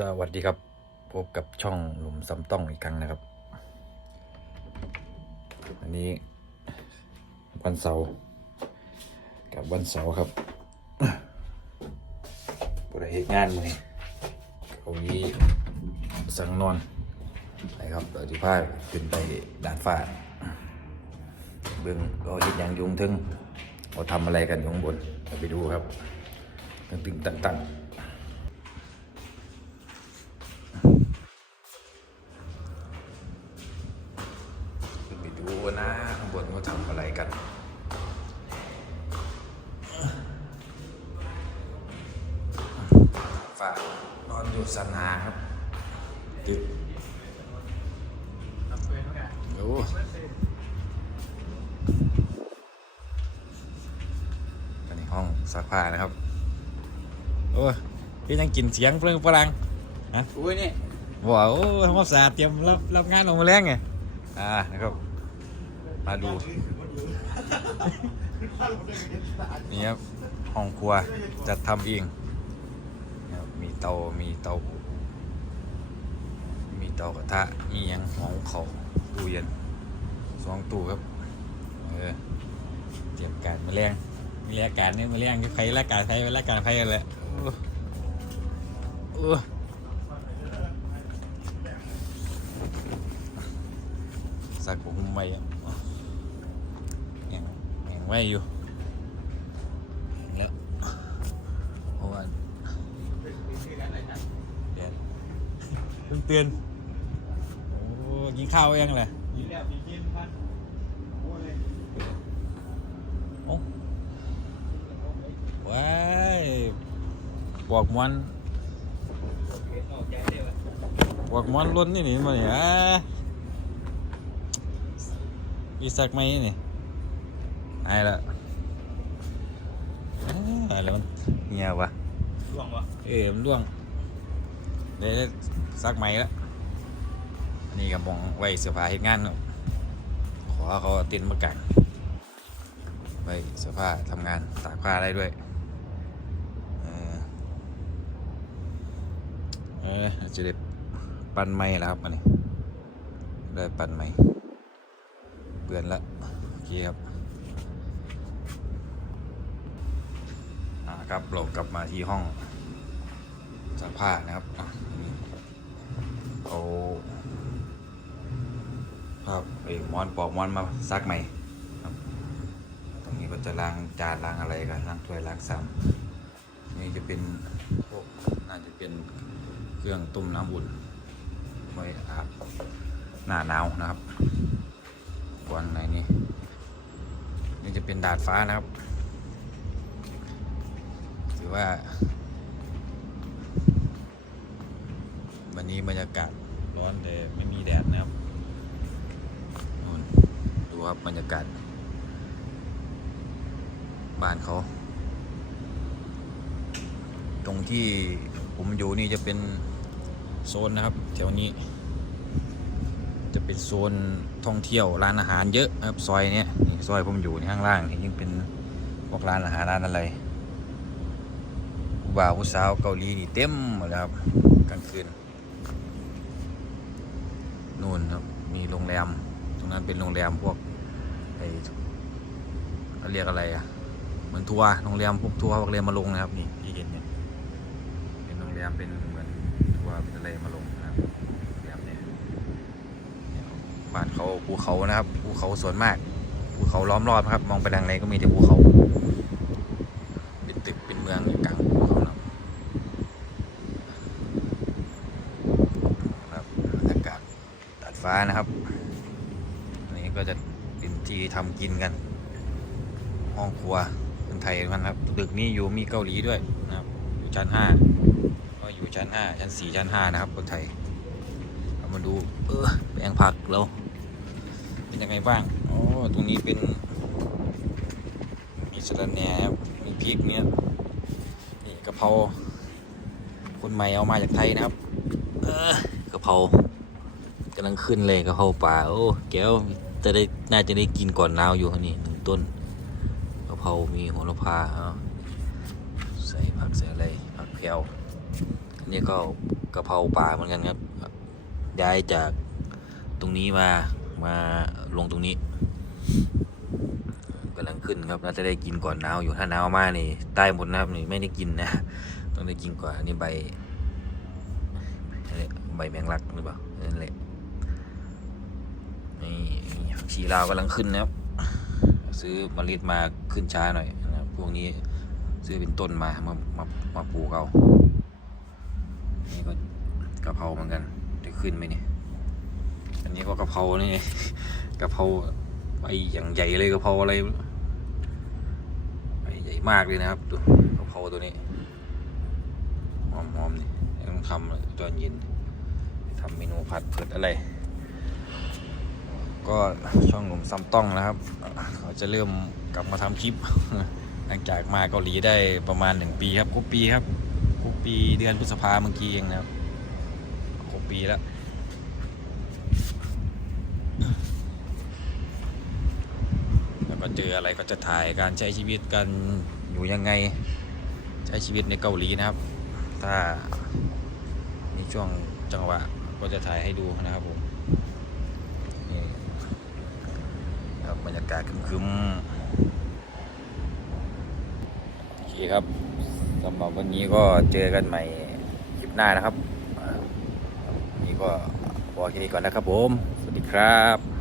สวัสดีครับพบกับช่องหลุมซ้ำต้องอีกครั้งนะครับ อันนี้ วันเสาร์กับวันเสาร์ครับบริเหตุงานมือเอานี้สังนอนไปครับเดี๋ยวที่พาขึ้นไปด่านฟ้าเบื้องเราเห็นอย่างยุงทึงเราทำอะไรกันอยู่ข้างบนไปดูครับตึงตึงตั้งตั้งขึ้ นไปดูนะข้างบนเขาทำอะไรกันฝากนอนอยู่สนาครับตึกโอ้อันนี้ห้องซักผ้านะครับ โอ้ยพี่ยังกินเสียงเพลงฝรั่งอุ้ยนี่ว้าวทำความสะอาดเตรียมรับรับงานออกมาแรงไงอ่านะครับ มาดู นี่ครับห้องครัวจัดทำเองมีเตา มีเตา มีเตากระทะ มียังหอมเขาตู้เย็นสองตู้ครับ เออเตรียมการมาแรงมีรายการนี่มาแรงใครรายการใครรายการใครกันแหละโอ้โอ้สักผมไม่ ไม่อยู่แล้วเพราะว่าแดดเพิ่งเตือนโอ้กินข้าวยังเลยโอ้ว้ายบอกมันบอกมันล้นนี่นี่มาเนี่ยอีสักไหมนี่ ไอ้ละอ่าอะไรมันเงียวะช่วงวะเอ้ยมันร่วงเดี๋ยวได้ซักไหมแล้วอันนี้ก็มองไว้เสื้อผ้าเหตุงานครับขอเขาเอาเตินท์มากันไว้เสื้อผ้าทำงานตากผ้าได้ด้วยเออเออจะได้ปั้นไม้แล้วครับอันนี้ได้ปั้นไม้เบื่อนละโอเคครับ อ่าครับ เรากลับมาที่ห้องซักผ้านะครับเอาภาพไอ้มอนปอกมอนมาซักใหม่ตรงนี้ก็จะล้างจานล้างอะไรกันล้างถ้วยล้างซ้ำนี่จะเป็นพวกน่าจะเป็นเครื่องต้มน้ำอุ่นไว้อาบหน้าหนาวนะครับวันไหนนี่นี่จะเป็นดาดฟ้านะครับ ถือว่า วันนี้บรรยากาศร้อนแต่ไม่มีแดดนะครับดูครับบรรยากาศ บ้านเขา ตรงที่ผมอยู่นี่จะเป็นโซนนะครับ แถวนี้ จะเป็นโซนท่องเที่ยวร้านอาหารเยอะครับซอยเนี้ยซอยผมอยู่ในข้างล่างนี่ยังเป็นพวกร้านอาหารร้านอะไร ผู้บ่าวผู้สาวเกาหลีนี่เต็มหมดแล้วครับกลางคืนนู่นครับมีโรงแรม ตรงนั้นเป็นโรงแรมพวกไอเขาเรียกอะไรอะเหมือนทัวร์โรงแรมพวกทัวร์พวกเรียนมาลงนะครับนี่ที่เห็นเนี่ยเป็นโรงแรมเป็นเหมือนทัวร์เป็นอะไรมาลงนะครับโรงแรมเนี่ยเนี่ยบ้านเขาภูเขานะครับภูเขาส่วนมากภูเขาล้อมรอบครับ มองไปทางไหนก็มีแต่ภูเขา เป็นตึกเป็นเมืองอยู่กลางภูเขานะครับครับบรรยากาศตัด ฟ้านะครับอันนี้ก็จะเป็นที่ทำกินกัน ห้องครัวคนไทยกันครับตึกนี้อยู่มีเกาหลีด้วยนะครับอยู่ชั้นห้าก็อยู่ชั้นห้าชั้นสี่ชั้นห้านะครับคนไทยเรามาดูเออแปลงผักเราเป็นยังไงบ้างอ๋อตรงนี้เป็น มีสะระแหน่ครับมีพริกเนี่ยนี่กะเพราคนใหม่เอามาจากไทยนะครับ เออกะเพรา กำลังขึ้นเลยกระเพราป่าโอ้แก้วจะได้น่าจะได้กินก่อนหนาวอยู่นี่หนึ่งต้นกระเพรามีโหระพาใส่ผักใส่อะไรผักแพรวอันนี้ก็กระเพราป่าเหมือนกันครับ ย้ายจากตรงนี้มามาลงตรงนี้กำลังขึ้นครับน่าจะได้กินก่อนหนาวอยู่ถ้าหนาวมากนี่ตายหมดนะครับนี่ไม่ได้กินนะต้องได้กินก่อนอันนี้ใบใบแมงลักหรือเปล่านั่นแหละ นี่ชีลาวกำลังขึ้นนะครับ ซื้อเมล็ดมาขึ้นช้าหน่อยนะพวกนี้ซื้อเป็นต้นมามามามาปลูกเอานี่ก็กะเพราเหมือนกันจะขึ้นไหมเนี่ยอันนี้ก็กะเพรานี่กะเพราใบอย่างใหญ่เลยกะเพราอะไรใบใหญ่มากเลยนะครับดูกะเพราตัวนี้หอมๆนี่ต้องทำตอนเย็นทำเมนูผัดเผ็ดอะไร ก็ช่องหนุ่มซัมต้องนะครับเขาจะเริ่มกลับมาทำคลิป หลังจากมาเกาหลีได้ประมาณหนึ่งปีครับครบปีครับครบปีเดือนพฤษภาเมื่อกี้เองนะครับครบปีแล้วแล้วก็เจออะไรก็จะถ่ายการใช้ชีวิตกันอยู่ยังไง ใช้ชีวิตในเกาหลีนะครับ ถ้ามีช่วงจังหวะก็จะถ่ายให้ดูนะครับผมนี่ ครับบรรยากาศคึมๆโอเคครับสำหรับวันนี้ก็เจอกันใหม่คลิปหน้านะครับ นี่ก็พอแค่นี้ก่อนนะครับผม สวัสดีครับ